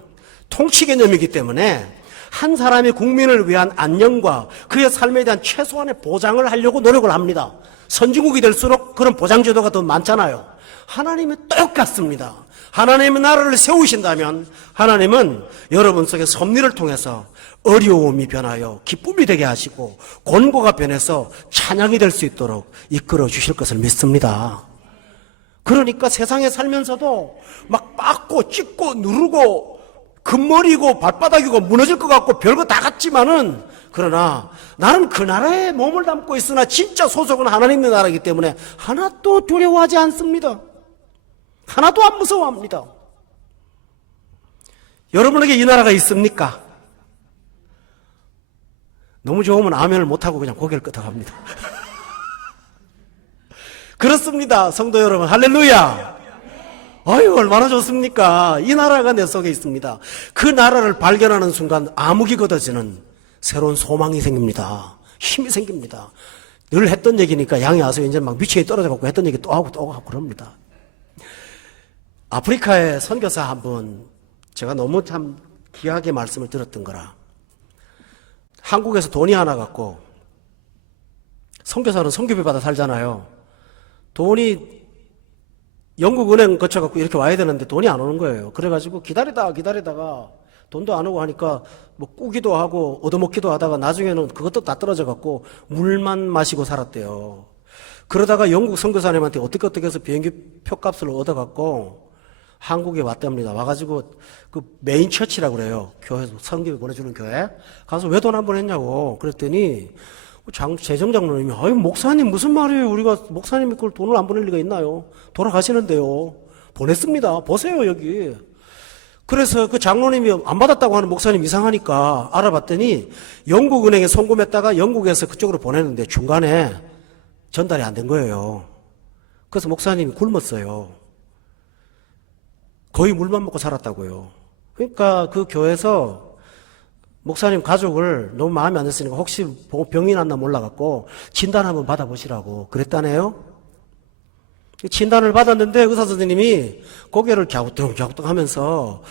통치 개념이기 때문에 한 사람의 국민을 위한 안녕과 그의 삶에 대한 최소한의 보장을 하려고 노력을 합니다. 선진국이 될수록 그런 보장제도가 더 많잖아요. 하나님은 똑같습니다. 하나님의 나라를 세우신다면 하나님은 여러분 속에 섭리를 통해서 어려움이 변하여 기쁨이 되게 하시고 곤고가 변해서 찬양이 될 수 있도록 이끌어 주실 것을 믿습니다. 그러니까 세상에 살면서도 막 빻고 찢고 누르고 금머리고 발바닥이고 무너질 것 같고 별거 다 같지만은 그러나 나는 그 나라에 몸을 담고 있으나 진짜 소속은 하나님의 나라이기 때문에 하나도 두려워하지 않습니다. 하나도 안 무서워합니다. 여러분에게 이 나라가 있습니까? 너무 좋으면 아멘을 못하고 그냥 고개를 끄덕합니다. 그렇습니다. 성도 여러분, 할렐루야. 아유, 얼마나 좋습니까? 이 나라가 내 속에 있습니다. 그 나라를 발견하는 순간 암흑이 걷어지는 새로운 소망이 생깁니다. 힘이 생깁니다. 늘 했던 얘기니까 양이 와서 이제 막 위치에 떨어져갖고 했던 얘기 또 하고 또 하고 그럽니다. 아프리카의 선교사 한 분, 제가 너무 참 귀하게 말씀을 들었던 거라. 한국에서 돈이 하나 갖고, 선교사는 선교비 받아 살잖아요. 돈이 영국 은행 거쳐갖고 이렇게 와야 되는데 돈이 안 오는 거예요. 그래가지고 기다리다가 돈도 안 오고 하니까 뭐 꾸기도 하고 얻어먹기도 하다가 나중에는 그것도 다 떨어져갖고 물만 마시고 살았대요. 그러다가 영국 선교사님한테 어떻게 해서 비행기 표값을 얻어갖고 한국에 왔답니다. 와가지고 그 메인 처치라고 그래요. 교회에서 선교비 보내주는 교회. 가서 왜 돈 한 번 했냐고. 그랬더니 재정장로님이 아유 목사님 무슨 말이에요. 우리가 목사님이 그걸 돈을 안 보낼 리가 있나요? 돌아가시는데요. 보냈습니다. 보세요 여기. 그래서 그 장로님이 안 받았다고 하는 목사님 이상하니까 알아봤더니 영국은행에 송금했다가 영국에서 그쪽으로 보냈는데 중간에 전달이 안 된 거예요. 그래서 목사님이 굶었어요. 거의 물만 먹고 살았다고요. 그러니까 그 교회에서 목사님 가족을 너무 마음에 안 드으니까 혹시 병이 났나 몰라갖고 진단 한번 받아보시라고 그랬다네요. 진단을 받았는데 의사 선생님이 고개를 갸우뚱갸우뚱 하면서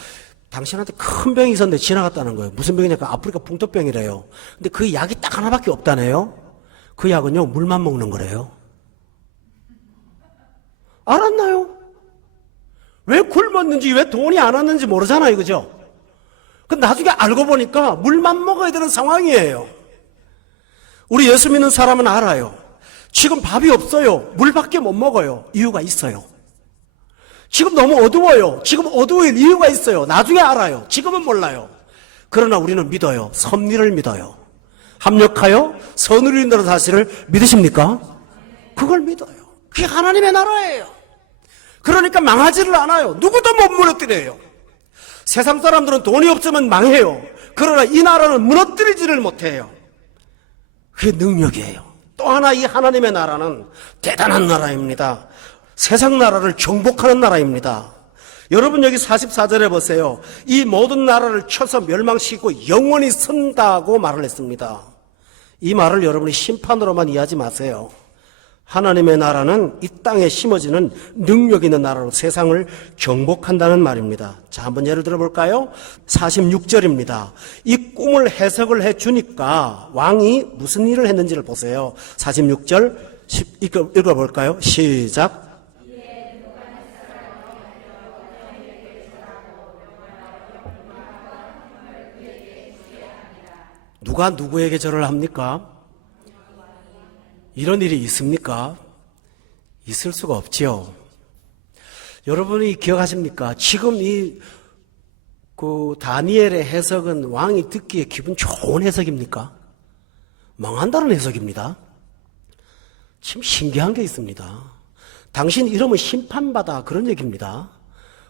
당신한테 큰 병이 있었는데 지나갔다는 거예요. 무슨 병이냐니까 아프리카 풍토병이래요. 근데 그 약이 딱 하나밖에 없다네요. 그 약은요 물만 먹는 거래요. 알았나요? 왜 굶었는지 왜 돈이 안 왔는지 모르잖아요. 그죠? 근데 나중에 알고 보니까 물만 먹어야 되는 상황이에요. 우리 예수 믿는 사람은 알아요. 지금 밥이 없어요. 물밖에 못 먹어요. 이유가 있어요. 지금 너무 어두워요. 지금 어두울 이유가 있어요. 나중에 알아요. 지금은 몰라요. 그러나 우리는 믿어요. 섭리를 믿어요. 합력하여 선을 이룬다는 사실을 믿으십니까? 그걸 믿어요. 그게 하나님의 나라예요. 그러니까 망하지를 않아요. 누구도 못 무너뜨려요. 세상 사람들은 돈이 없으면 망해요. 그러나 이 나라는 무너뜨리지를 못해요. 그게 능력이에요. 또 하나 이 하나님의 나라는 대단한 나라입니다. 세상 나라를 정복하는 나라입니다. 여러분 여기 44절에 보세요. 이 모든 나라를 쳐서 멸망시키고 영원히 쓴다고 말을 했습니다. 이 말을 여러분이 심판으로만 이해하지 마세요. 하나님의 나라는 이 땅에 심어지는 능력 있는 나라로 세상을 정복한다는 말입니다. 자, 한번 예를 들어볼까요? 46절입니다. 이 꿈을 해석을 해주니까 왕이 무슨 일을 했는지를 보세요. 46절 읽어볼까요? 시작. 누가 누구에게 절을 합니까? 이런 일이 있습니까? 있을 수가 없지요. 여러분이 기억하십니까? 지금 다니엘의 해석은 왕이 듣기에 기분 좋은 해석입니까? 망한다는 해석입니다. 참 신기한 게 있습니다. 당신 이러면 심판받아 그런 얘기입니다.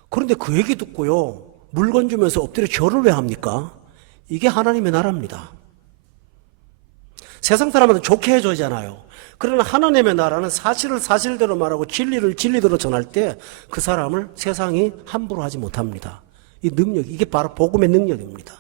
그런데 그 얘기 듣고요. 물건 주면서 엎드려 절을 왜 합니까? 이게 하나님의 나라입니다. 세상 사람한테 좋게 해줘야잖아요. 그러나 하나님의 나라는 사실을 사실대로 말하고 진리를 진리대로 전할 때 그 사람을 세상이 함부로 하지 못합니다. 이 능력, 이게 바로 복음의 능력입니다.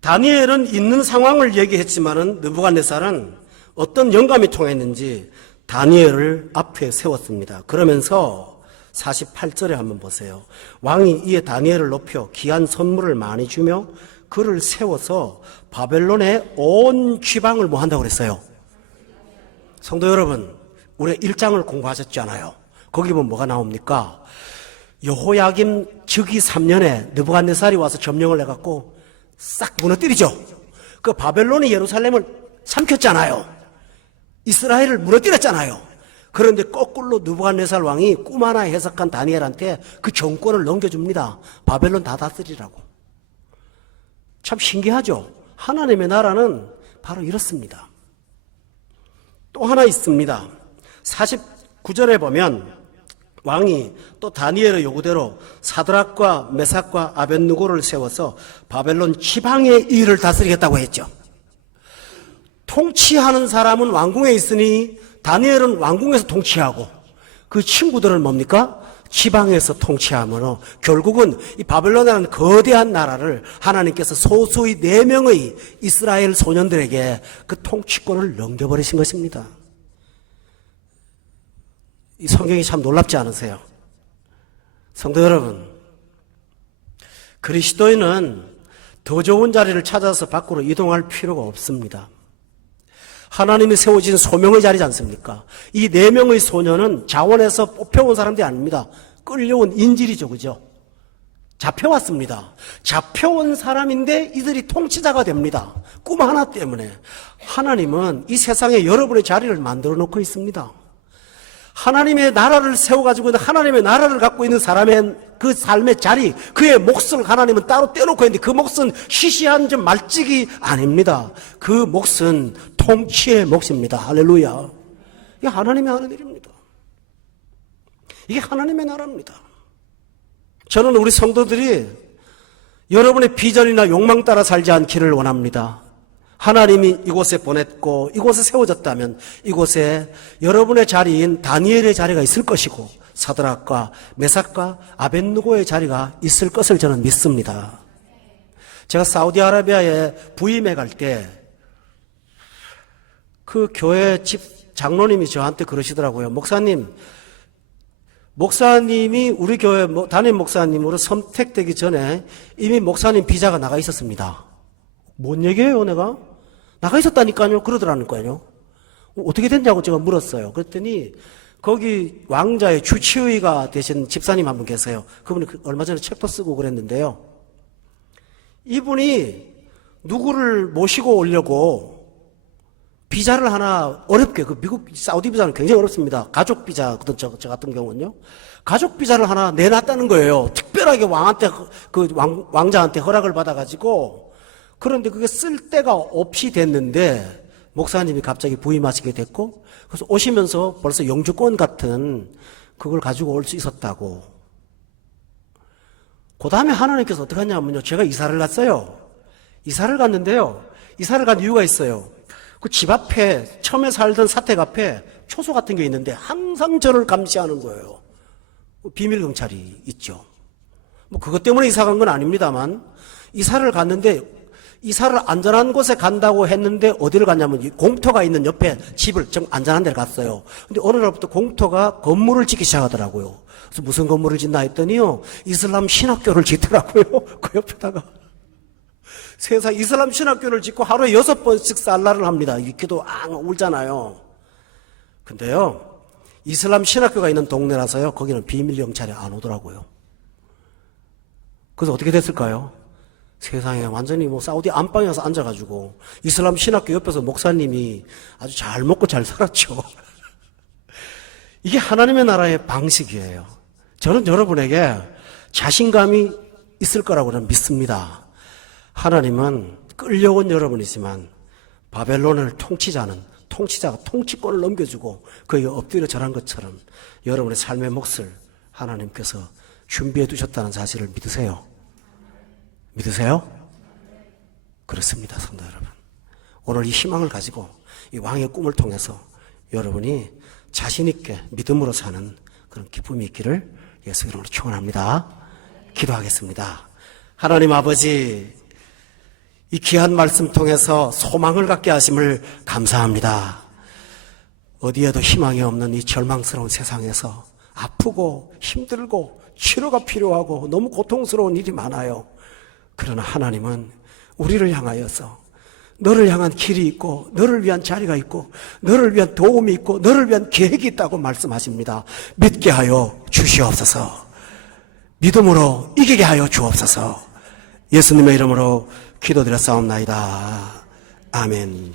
다니엘은 있는 상황을 얘기했지만은 느부갓네살은 어떤 영감이 통했는지 다니엘을 앞에 세웠습니다. 그러면서 48절에 한번 보세요. 왕이 이에 다니엘을 높여 귀한 선물을 많이 주며 그를 세워서 바벨론의 온 지방을 뭐 한다고 그랬어요? 성도 여러분, 우리 1장을 공부하셨잖아요. 거기 보면 뭐가 나옵니까? 여호야김 즉위 3년에 느부갓네살이 와서 점령을 해갖고 싹 무너뜨리죠. 그 바벨론이 예루살렘을 삼켰잖아요. 이스라엘을 무너뜨렸잖아요. 그런데 거꾸로 느부갓네살 왕이 꿈 하나 해석한 다니엘한테 그 정권을 넘겨줍니다. 바벨론 다 다스리라고. 참 신기하죠? 하나님의 나라는 바로 이렇습니다. 또 하나 있습니다. 49절에 보면 왕이 또 다니엘의 요구대로 사드락과 메삭과 아벳느고를 세워서 바벨론 지방의 일을 다스리겠다고 했죠. 통치하는 사람은 왕궁에 있으니 다니엘은 왕궁에서 통치하고 그 친구들은 뭡니까? 지방에서 통치하므로 결국은 이 바벨론이라는 거대한 나라를 하나님께서 소수의 4명의 이스라엘 소년들에게 그 통치권을 넘겨버리신 것입니다. 이 성경이 참 놀랍지 않으세요? 성도 여러분, 그리스도인은 더 좋은 자리를 찾아서 밖으로 이동할 필요가 없습니다. 하나님이 세워진 소명의 자리지 않습니까? 이 4명의 소년은 자원에서 뽑혀온 사람들이 아닙니다. 끌려온 인질이죠, 그죠? 잡혀왔습니다. 잡혀온 사람인데 이들이 통치자가 됩니다. 꿈 하나 때문에. 하나님은 이 세상에 여러분의 자리를 만들어 놓고 있습니다. 하나님의 나라를 세워가지고 있는 하나님의 나라를 갖고 있는 사람의 그 삶의 자리, 그의 몫을 하나님은 따로 떼놓고 있는데 그 몫은 시시한 좀 말찍이 아닙니다. 그 몫은 통치의 몫입니다. 할렐루야. 이게 하나님의 하는 일입니다. 이게 하나님의 나라입니다. 저는 우리 성도들이 여러분의 비전이나 욕망 따라 살지 않기를 원합니다. 하나님이 이곳에 보냈고 이곳에 세워졌다면 이곳에 여러분의 자리인 다니엘의 자리가 있을 것이고 사드락과 메삭과 아벳느고의 자리가 있을 것을 저는 믿습니다. 제가 사우디아라비아에 부임해 갈 때 그 교회 집 장로님이 저한테 그러시더라고요. 목사님이 우리 교회 담임 목사님으로 선택되기 전에 이미 목사님 비자가 나가 있었습니다. 뭔 얘기예요, 내가? 나가 있었다니까요. 그러더라니까요. 어떻게 됐냐고 제가 물었어요. 그랬더니 거기 왕자의 주치의가 되신 집사님 한 분 계세요. 그분이 얼마 전에 책도 쓰고 그랬는데요. 이분이 누구를 모시고 오려고 비자를 하나 어렵게, 그 미국 사우디 비자는 굉장히 어렵습니다. 가족 비자거든, 저 같은 경우는요. 가족 비자를 하나 내놨다는 거예요. 특별하게 왕자한테 허락을 받아가지고. 그런데 그게 쓸 데가 없이 됐는데 목사님이 갑자기 부임하시게 됐고 그래서 오시면서 벌써 영주권 같은 그걸 가지고 올 수 있었다고. 그 다음에 하나님께서 어떻게 하냐면요. 제가 이사를 갔어요. 이사를 갔는데요. 이사를 간 이유가 있어요. 그 집 앞에 처음에 살던 사택 앞에 초소 같은 게 있는데 항상 저를 감시하는 거예요. 비밀 경찰이 있죠. 그것 때문에 이사 간 건 아닙니다만 이사를 갔는데 이사를 안전한 곳에 간다고 했는데 어디를 갔냐면 공터가 있는 옆에 집을 좀 안전한 데를 갔어요. 근데 어느 날부터 공터가 건물을 짓기 시작하더라고요. 그래서 무슨 건물을 짓나 했더니요. 이슬람 신학교를 짓더라고요. 그 옆에다가. 세상 이슬람 신학교를 짓고 하루에 6번씩 살라를 합니다. 기도 울잖아요. 근데요. 이슬람 신학교가 있는 동네라서요. 거기는 비밀 경찰이 안 오더라고요. 그래서 어떻게 됐을까요? 세상에 완전히 사우디 안방에 가서 앉아가지고 이슬람 신학교 옆에서 목사님이 아주 잘 먹고 잘 살았죠. 이게 하나님의 나라의 방식이에요. 저는 여러분에게 자신감이 있을 거라고 저는 믿습니다. 하나님은 끌려온 여러분이지만 바벨론을 통치자가 통치권을 넘겨주고 그에게 엎드려 절한 것처럼 여러분의 삶의 몫을 하나님께서 준비해 두셨다는 사실을 믿으세요. 믿으세요? 그렇습니다, 성도 여러분. 오늘 이 희망을 가지고 이 왕의 꿈을 통해서 여러분이 자신 있게 믿음으로 사는 그런 기쁨이 있기를 예수 이름으로 축원합니다. 기도하겠습니다. 하나님 아버지, 이 귀한 말씀 통해서 소망을 갖게 하심을 감사합니다. 어디에도 희망이 없는 이 절망스러운 세상에서 아프고 힘들고 치료가 필요하고 너무 고통스러운 일이 많아요. 그러나 하나님은 우리를 향하여서 너를 향한 길이 있고 너를 위한 자리가 있고 너를 위한 도움이 있고 너를 위한 계획이 있다고 말씀하십니다. 믿게 하여 주시옵소서. 믿음으로 이기게 하여 주옵소서. 예수님의 이름으로 기도드렸사옵나이다. 아멘.